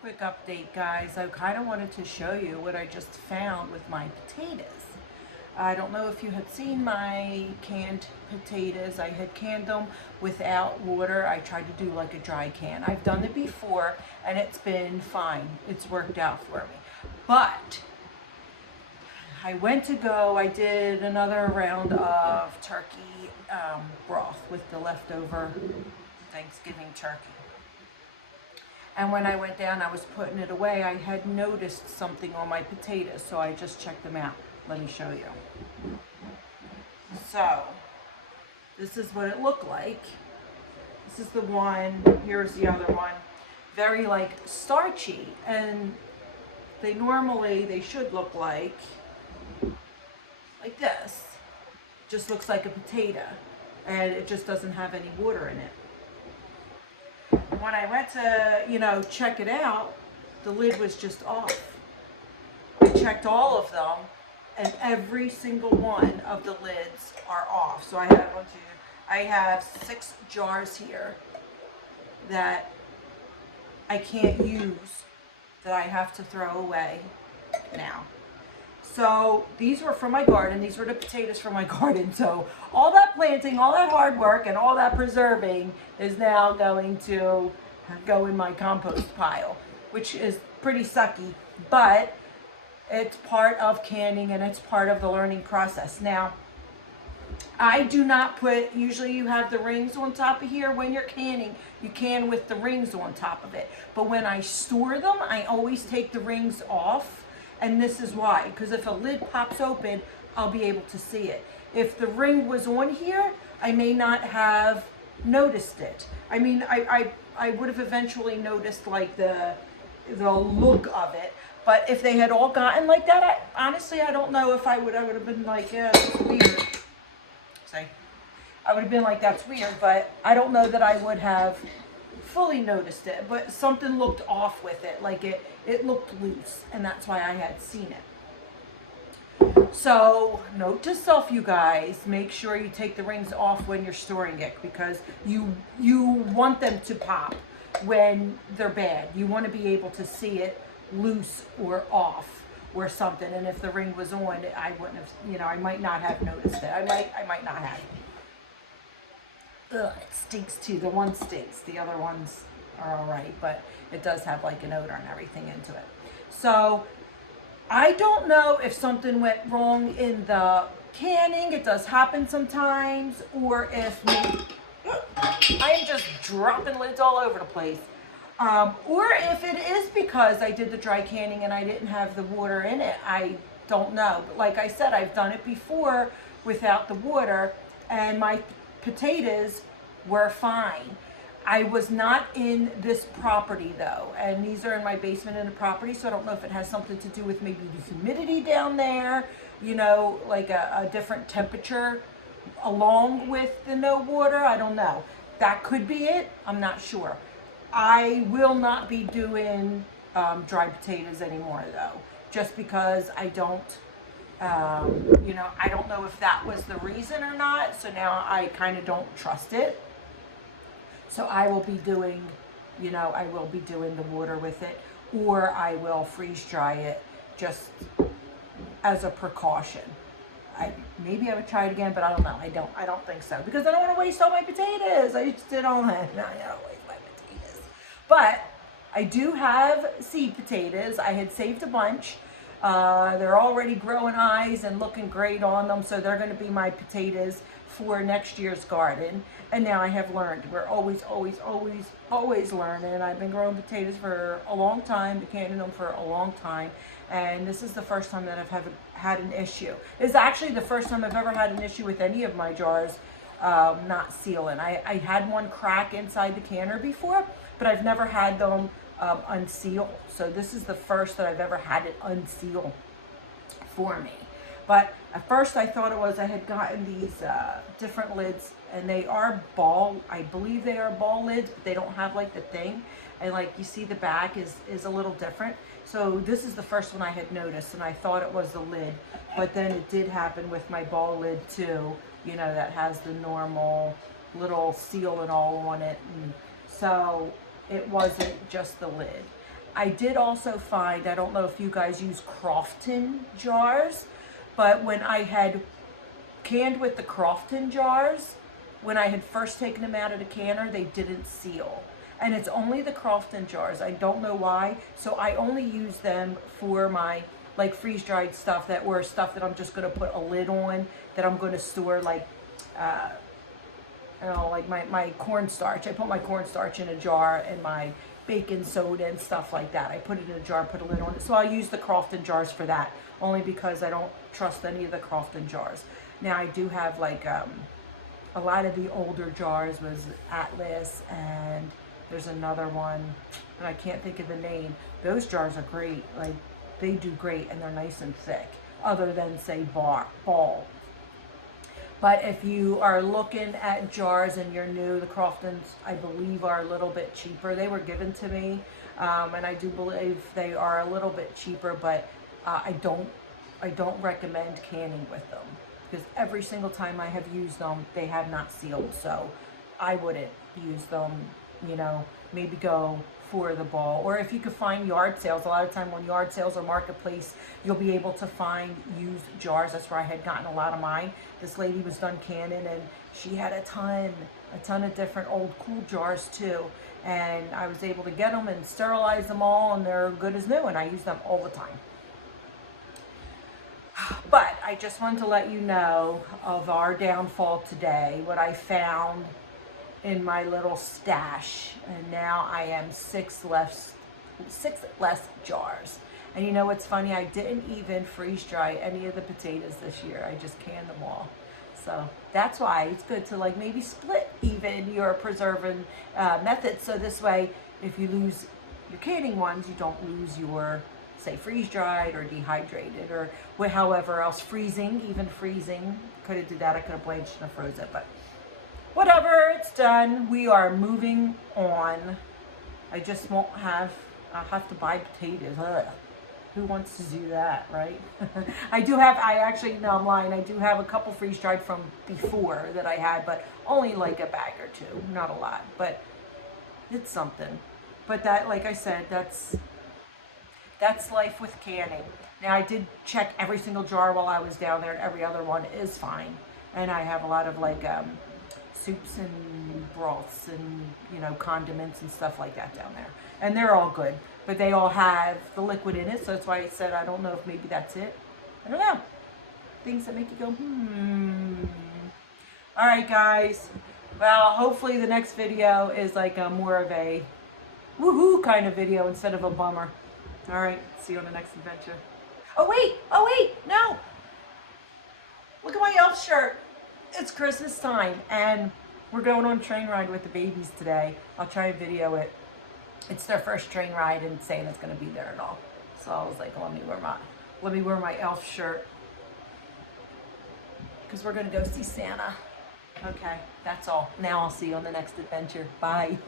Quick update, guys. I kind of wanted to show you what I just found with my potatoes. I don't know if you had seen my canned potatoes. I had canned them without water. I tried to do like a dry can. I've done it before and it's been fine. It's worked out for me. But I did another round of turkey broth with the leftover Thanksgiving turkey. And when I went down, I was putting it away, I had noticed something on my potatoes, so I just checked them out. Let me show you. So, this is what it looked like. This is the one, here's the other one. Very like starchy, and they should look like this. Just looks like a potato, and it just doesn't have any water in it. When I went to, check it out, the lid was just off. I checked all of them, and every single one of the lids are off. So I have 6 jars here that I can't use, that I have to throw away now. So these were from my garden. These were the potatoes from my garden. So all that planting, all that hard work, and all that preserving is now going to go in my compost pile, which is pretty sucky, but it's part of canning and it's part of the learning process. Now, I do not put, usually you have the rings on top of here. When you're canning, you can with the rings on top of it. But when I store them, I always take the rings off. And this is why, because if a lid pops open, I'll be able to see it. If the ring was on here, I may not have noticed it. I mean, I would have eventually noticed like the look of it. But if they had all gotten like that, honestly, I don't know if I would have been like, yeah, that's weird. Say, I would have been like, that's weird, but I don't know that I would have fully noticed it, but something looked off with it, like it looked loose, and that's why I had seen it. So note to self, you guys, make sure you take the rings off when you're storing it, because you want them to pop when they're bad. You want to be able to see it loose or off or something, and if the ring was on, I wouldn't have, I might not have noticed it. I might not have. Ugh, it stinks too. The one stinks. The other ones are all right, but it does have like an odor and everything into it. So I don't know if something went wrong in the canning. It does happen sometimes, or if I am just dropping lids all over the place. Or if it is because I did the dry canning and I didn't have the water in it. I don't know. But like I said, I've done it before without the water, and my potatoes were fine. I was not in this property though, and these are in my basement in the property, so I don't know if it has something to do with maybe the humidity down there, like a different temperature along with the no water. I don't know. That could be it. I'm not sure. I will not be doing dry potatoes anymore though, just because I don't I don't know if that was the reason or not. So now I kind of don't trust it. So I will be doing, the water with it, or I will freeze dry it just as a precaution. Maybe I would try it again, but I don't know. I don't think so, because I don't want to waste all my potatoes. I just did all that. No, I don't waste my potatoes. But I do have seed potatoes. I had saved a bunch. They're already growing eyes and looking great on them, so they're going to be my potatoes for next year's garden. And now I have learned. We're always learning. I've been growing potatoes for a long time, canning them for a long time, and this is the first time that I've had an issue. It's actually the first time I've ever had an issue with any of my jars not sealing. I had one crack inside the canner before, but I've never had them unseal. So this is the first that I've ever had it unseal for me. But at first I thought it was I had gotten these different lids, and they are I believe they are ball lids, but they don't have like the thing. And like you see, the back is a little different. So this is the first one I had noticed, and I thought it was the lid. But then it did happen with my ball lid too, that has the normal little seal and all on it. And so it wasn't just the lid. I did also find, I don't know if you guys use Crofton jars, but when I had canned with the Crofton jars, when I had first taken them out of the canner, they didn't seal. And it's only the Crofton jars. I don't know why. So I only use them for my like freeze-dried stuff that were stuff that I'm just going to put a lid on, that I'm going to store like, you know, like my cornstarch. I put my cornstarch in a jar and my baking soda and stuff like that. I put it in a jar, put a lid on it. So I use the Crofton jars for that, only because I don't trust any of the Crofton jars. Now I do have like a lot of the older jars was Atlas, and there's another one, and I can't think of the name. Those jars are great. Like, they do great, and they're nice and thick, other than say Ball. But if you are looking at jars and you're new, the Croftons, I believe, are a little bit cheaper. They were given to me, and I do believe they are a little bit cheaper, but I don't recommend canning with them, because every single time I have used them, they have not sealed. So I wouldn't use them, you know, maybe go for the Ball. Or if you could find yard sales, a lot of time on yard sales or marketplace, you'll be able to find used jars. That's where I had gotten a lot of mine. This lady was done canning, and she had a ton of different old cool jars too. And I was able to get them and sterilize them all, and they're good as new, and I use them all the time. But I just wanted to let you know of our downfall today, what I found in my little stash, and now I am six less jars. And you know what's funny? I didn't even freeze dry any of the potatoes this year. I just canned them all. So that's why it's good to like maybe split even your preserving methods. So this way, if you lose your canning ones, you don't lose your, say, freeze dried or dehydrated or however else, freezing, even freezing. Could have did that. I could have blanched and froze it, but whatever, it's done. We are moving on. I just won't have, I'll have to buy potatoes. Ugh. Who wants to do that, right? I actually, no, I'm lying. I do have a couple freeze-dried from before that I had, but only like a bag or two, not a lot, but it's something. But that, like I said, that's life with canning. Now, I did check every single jar while I was down there, and every other one is fine. And I have a lot of like soups and broths and, you know, condiments and stuff like that down there. And they're all good, but they all have the liquid in it. So that's why I said, I don't know if maybe that's it. I don't know. Things that make you go, All right, guys. Well, hopefully the next video is like a more of a woohoo kind of video instead of a bummer. All right, see you on the next adventure. Oh wait, no. Look at my elf shirt. It's Christmas time, and we're going on a train ride with the babies today. I'll try and video it. It's their first train ride, and Santa's gonna be there and all. So I was like, let me wear my elf shirt, because we're gonna go see Santa. Okay, that's all. Now I'll see you on the next adventure. Bye.